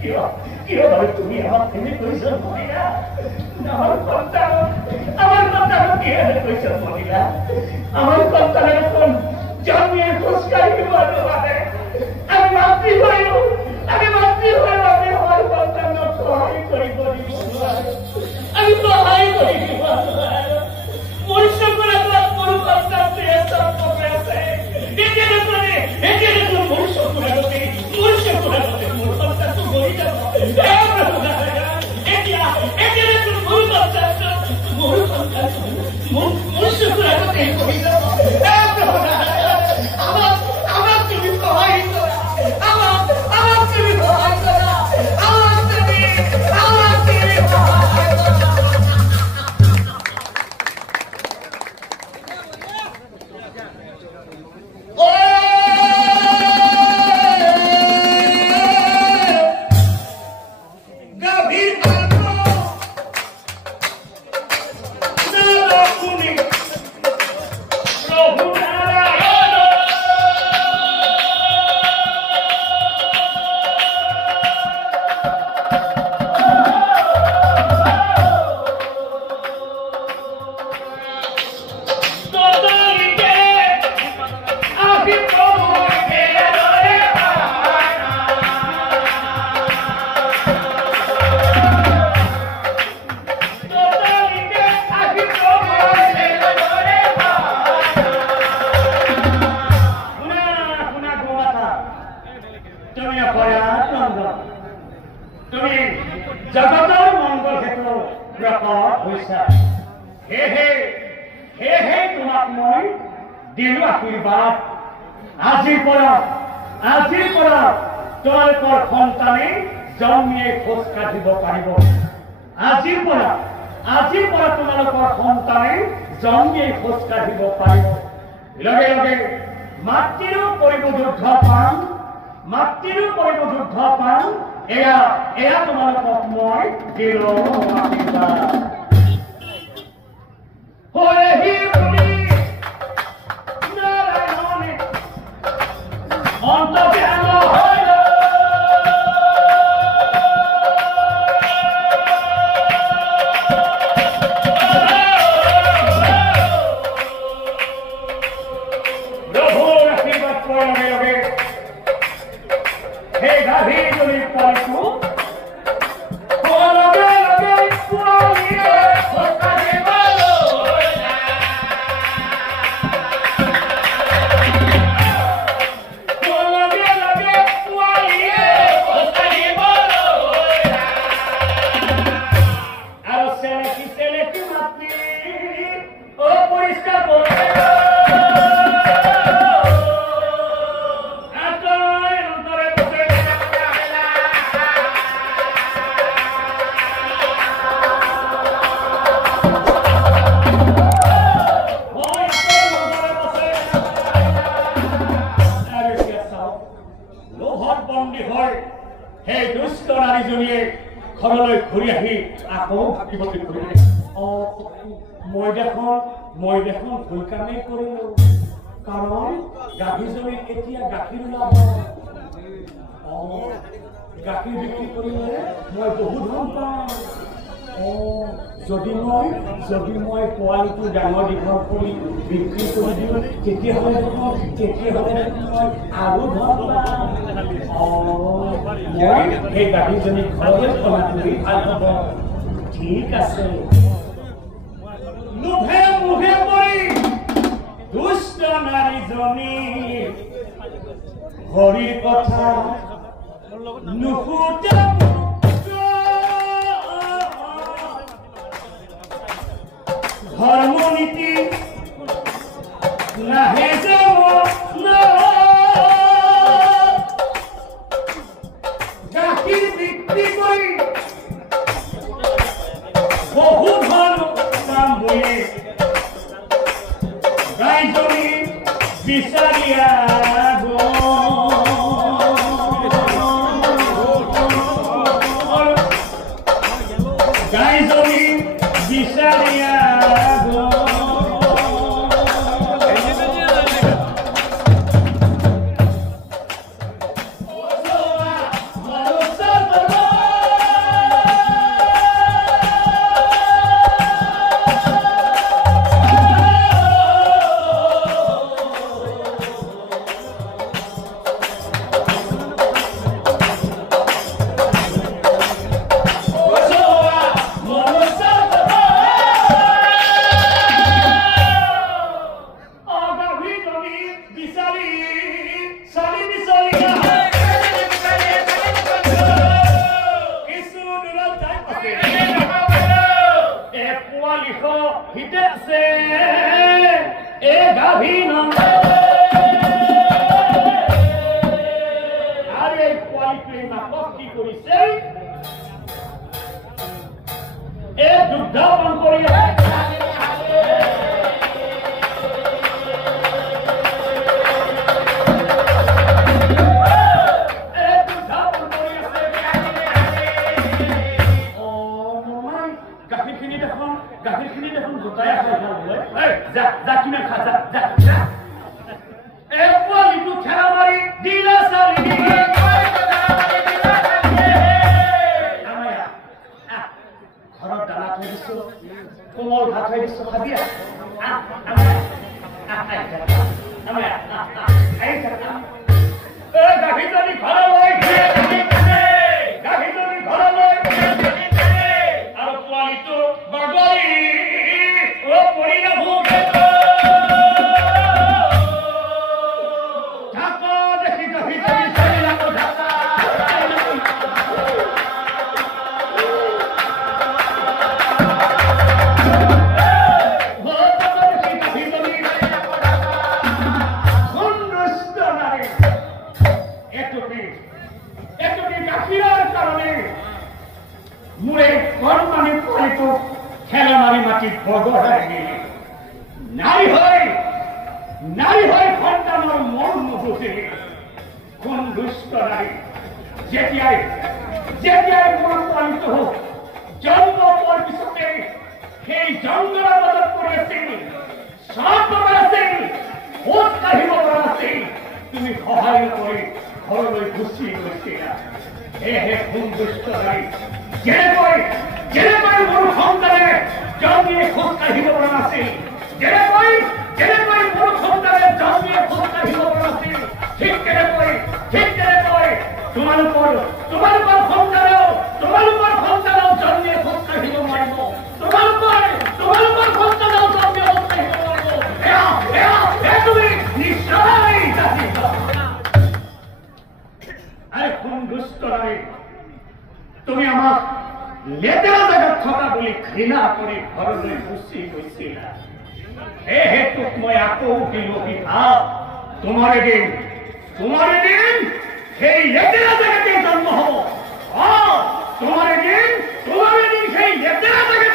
কিভাবে তুমি আমার প্রেমে কইছো মহিলা? আমার সন্তান কিভাবে কইছো মহিলা? আমার সন্তানের কোন জন্মের খুশকাই পারে? আমি মাতৃ হইও আমি আমার সন্তান সহায় করি আমি সহায় করি মনুষ্য করে মরু সন্তান আছে মনুষ্য করে মরু সন্তান তো গড়ি যাব মনুষ্য করে গড়ি যাব আমার তুমি সহায় করা আমার তুমি সহায় করা আমার তুমি সহায় করা যদি মই পোৱালিটো ডাঙৰ দীঘল কৰি বিক্ৰী কৰি দিওঁ তেতিয়াহ'লে মই আৰু ভাল পাম মই সেই গাখীৰজনী ঘৰলৈ খোৱা কৰি ভাল হ'ব ঠিক আছে লোভে মোহে পৰি দুষ্ট নাৰীজনী হৰিৰ কথা নুশুতে ধৰ্মনীতি নাহে যাব গাখীৰ বিক্ৰী কৰি বহু ধন কাম বয়ে গাইজনী বিচাৰিয়া গাইজনী বিচাৰিয়া গাভী নন্দে আৰে পোৱালিটোৱে মাকক কি কৰিছে এই দুগ্ধ পান কৰি গাখীৰখিনি দেখোন গোটাই আছে যা কিমান খা যা এই পোৱালিটো খেলা মাৰি দিলা চালি ঘৰত দানা থৈ দিছো কোমল ভাত থৈ দিছো খাবি গাখীৰজনী ঘৰলৈ গাখীৰজনী ঘৰলৈ আৰু পোৱালিটো বাগৰি পৰি নাভোগে ঢাকা দেখি গাখীৰজনী চাৰি লাখৰ ঢাকা মোৰে কণমানি পোৱালিটো খেলা মাৰি মাটিত বগৰাই দিলে নাৰী হৈ সন্তানৰ মন নুবুজিলে কোন দুষ্ট নাৰী যেতিয়াই মোৰ পোৱালিটো জন্ম পোৱাৰ পিছতে সেই জংঘলৰ মাজত পৰি আছিল চব আছিল খোজ কাঢ়িব পৰা আছিল তুমি সহায় কৰি ঘৰলৈ গুচি গৈছিলা সেয়েহে কোন দুষ্ট নাৰী যেনেকৈ মোৰ সন্তানে জন্মিয়ে খোজ কাঢ়িব পৰা নাছিল যেনেকৈ মোৰ সন্তানে জন্মিয়ে খোজ কাঢ়িব পৰা নাছিল ঠিক তেনেকৈ তোমালোকৰ সন্তানেও জন্মিয়ে খোজ কাঢ়িব নোৱাৰিব তোমালোকৰ সন্তানেও জন্মিয়ে খোজ কাঢ়িব নোৱাৰিব তুমি নিশ্চয় জানিব কোন দুষ্ট নাৰী তুমি আমাক লেতেৰা জেগাত থকা বুলি ঘৃণা কৰি ঘৰলৈ গুচি গৈছিলা সেয়েহে তোক মই আকৌ দিলো বিভাগ তোমাৰ এদিন সেই লেতেৰা জেগাতে জন্ম হ'ব তোমাৰ এদিন সেই লেতেৰা জেগাতে